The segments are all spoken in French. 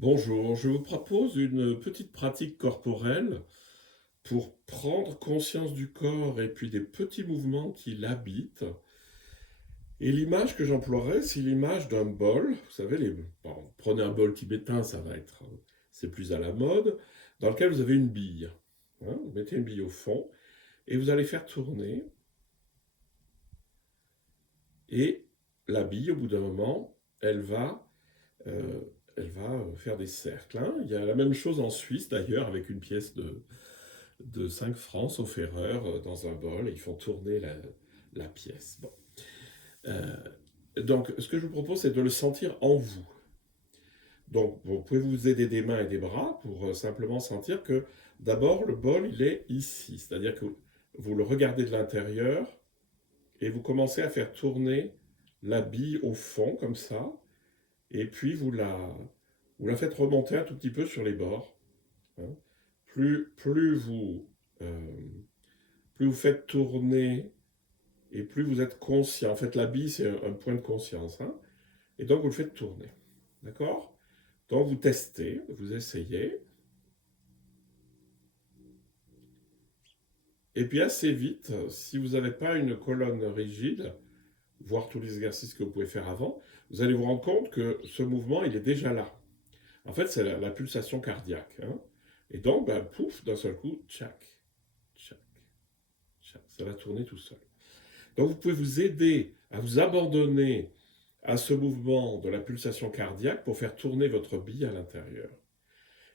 Bonjour, je vous propose une petite pratique corporelle pour prendre conscience du corps et puis des petits mouvements qui l'habitent. Et l'image que j'emploierais, c'est l'image d'un bol. Vous savez, bon, prenez un bol tibétain, c'est plus à la mode, dans lequel vous avez une bille. Vous mettez une bille au fond et vous allez faire tourner. Et la bille, au bout d'un moment, elle va euh, faire des cercles, hein. Il y a la même chose en Suisse d'ailleurs, avec une pièce de 5 francs au ferreur dans un bol, et ils font tourner la pièce. Bon. Euh, donc, ce que je vous propose, c'est de le sentir en vous. Donc, vous pouvez vous aider des mains et des bras pour simplement sentir que d'abord, le bol, il est ici. C'est-à-dire que vous le regardez de l'intérieur et vous commencez à faire tourner la bille au fond, comme ça, et puis vous la faites remonter un tout petit peu sur les bords, hein. Plus euh, plus vous faites tourner et plus vous êtes conscient. En fait, la bille, c'est un point de conscience, hein. Et donc, vous le faites tourner. D'accord? Donc, vous testez, vous essayez. Et puis, assez vite, si vous n'avez pas une colonne rigide, voir tous les exercices que vous pouvez faire avant, vous allez vous rendre compte que ce mouvement, il est déjà là. En fait, c'est la pulsation cardiaque, hein. Et donc, ben, pouf, d'un seul coup, tchac, tchac, tchac, ça va tourner tout seul. Donc, vous pouvez vous aider à vous abandonner à ce mouvement de la pulsation cardiaque pour faire tourner votre bille à l'intérieur.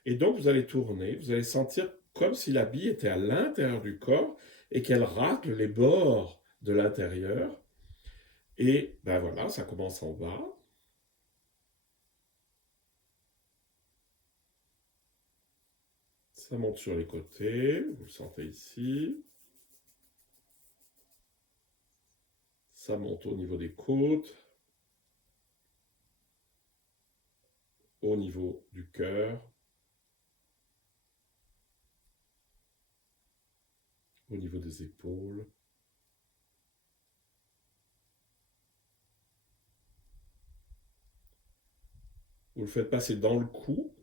Et donc, vous allez tourner, vous allez sentir comme si la bille était à l'intérieur du corps et qu'elle racle les bords de l'intérieur. Et ben voilà, ça commence en bas, ça monte sur les côtés, vous le sentez ici, ça monte au niveau des côtes, au niveau du cœur, au niveau des épaules. Vous le faites passer dans le cou.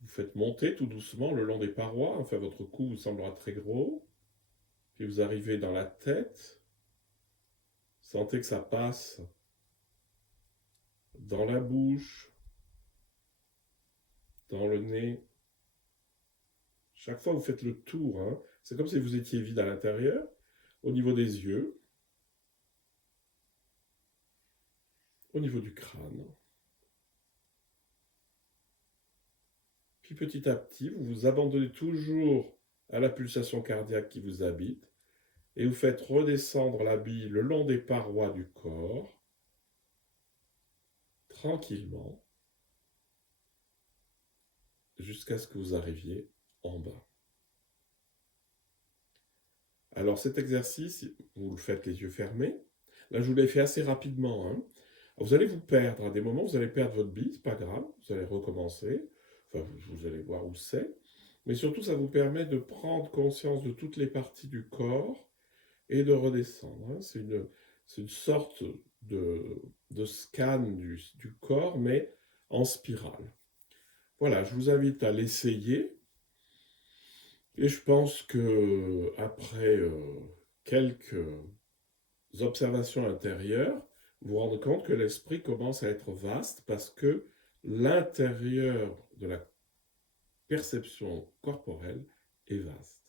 Vous faites monter tout doucement le long des parois. Enfin, votre cou vous semblera très gros. Puis vous arrivez dans la tête. Sentez que ça passe dans la bouche, dans le nez. Chaque fois, vous faites le tour, hein. C'est comme si vous étiez vide à l'intérieur, au niveau des yeux, au niveau du crâne. Puis petit à petit, vous vous abandonnez toujours à la pulsation cardiaque qui vous habite et vous faites redescendre la bille le long des parois du corps, tranquillement, jusqu'à ce que vous arriviez en bas. Alors cet exercice, vous le faites les yeux fermés. Là, je vous l'ai fait assez rapidement, hein. Vous allez vous perdre. À des moments, vous allez perdre votre bille, c'est pas grave. Vous allez recommencer. Enfin, vous allez voir où c'est. Mais surtout, ça vous permet de prendre conscience de toutes les parties du corps et de redescendre, hein. C'est une sorte de scan du corps, mais en spirale. Voilà, je vous invite à l'essayer. Et je pense que après quelques observations intérieures, vous vous rendez compte que l'esprit commence à être vaste parce que l'intérieur de la perception corporelle est vaste.